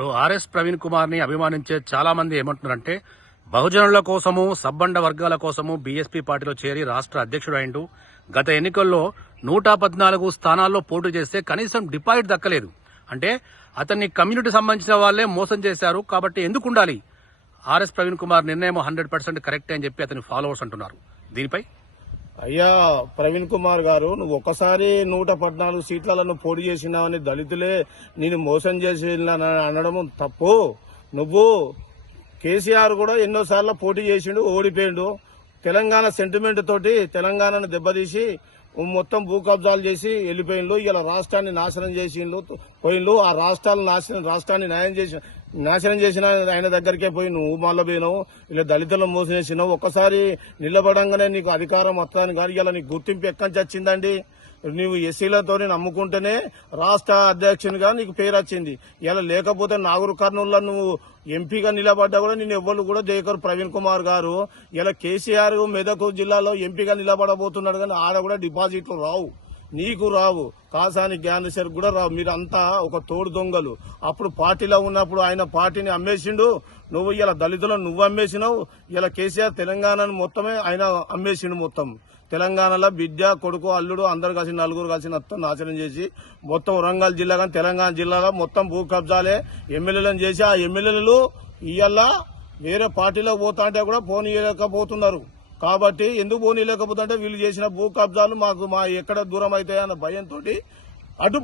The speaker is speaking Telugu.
ఇప్పుడు ఆర్ఎస్ ప్రవీణ్ కుమార్ ని అభిమానించే చాలా మంది ఏమంటున్నారంటే బహుజనుల కోసము సబ్బండ వర్గాల కోసము బీఎస్పీ పార్టీలో చేరి రాష్ట్ర అధ్యక్షుడు అయిండు. గత ఎన్నికల్లో 114 స్థానాల్లో పోటీ చేస్తే కనీసం డిపాజిట్ దక్కలేదు. అంటే అతన్ని కమ్యూనిటీ సంబంధించిన వాళ్లే మోసం చేశారు. కాబట్టి ఎందుకు ఉండాలి? ఆర్ఎస్ ప్రవీణ్ కుమార్ నిర్ణయం 100% కరెక్ట్ అని చెప్పి అతని ఫాలోవర్స్ అంటున్నారు. దీనిపై అయ్యా ప్రవీణ్ కుమార్ గారు, నువ్వు ఒక్కసారి 114 సీట్లలో పోటీ చేసినావని దళితులే నేను మోసం చేసి అనడం తప్పు. నువ్వు కేసీఆర్ కూడా ఎన్నోసార్లు పోటీ చేసిండు, ఓడిపోయిండు. తెలంగాణ సెంటిమెంట్ తోటి తెలంగాణను దెబ్బతీసి మొత్తం భూ కబ్జాలు చేసి వెళ్ళిపోయిండు. ఇలా రాష్ట్రాన్ని నాశనం చేసిండు పోయిండు. ఆ రాష్ట్రాన్ని నాశనం చేసిన ఆయన దగ్గరికే పోయి నువ్వు మళ్ళీ పోయినావు. ఇలా దళితులను మోసం చేసినావు. ఒక్కసారి నిలబడంగానే నీకు అధికారం వస్తాను కానీ ఇలా నీకు గుర్తింపు ఎక్కడి నుంచి వచ్చిందండి? నువ్వు ఎస్సీలతో నమ్ముకుంటేనే రాష్ట్ర అధ్యక్షునిగా నీకు పేరు వచ్చింది. ఇలా లేకపోతే నాగూర్ కర్నూలులో నువ్వు ఎంపీగా నిలబడ్డా కూడా నేను ఎవ్వరు కూడా జయకర్ ప్రవీణ్ కుమార్ గారు. ఇలా కేసీఆర్ మెదక్ జిల్లాలో ఎంపీగా నిలబడబోతున్నాడు కానీ ఆడ కూడా డిపాజిట్లు రావు, నీకు రావు, కాసాని జ్ఞానేశ్వర్ కూడా రావు. మీరంతా ఒక తోడు దొంగలు. అప్పుడు పార్టీలో ఉన్నప్పుడు ఆయన పార్టీని అమ్మేసిండు. నువ్వు ఇలా దళితులను నువ్వు అమ్మేసినావు. ఇలా కేసీఆర్ తెలంగాణను మొత్తమే ఆయన అమ్మేసిండు. మొత్తం తెలంగాణలో బిడ్డ, కొడుకు, అల్లుడు అందరు కలిసి నలుగురు కలిసి మొత్తం నాశనం చేసి మొత్తం వరంగల్ జిల్లా కానీ తెలంగాణ జిల్లాలో మొత్తం భూ కబ్జాలే ఎమ్మెల్యేలను చేసి ఆ ఎమ్మెల్యేలు ఇవాళ వేరే పార్టీలోకి పోతా అంటే కూడా పోనీయలేకపోతున్నారు. కాబట్టి ఎందుకు పోనీయలేకపోతుంటే వీళ్ళు చేసిన భూ కబ్జాలు మా ఎక్కడ దూరం అవుతాయన్న భయంతో అడ్డుపడుతుంది.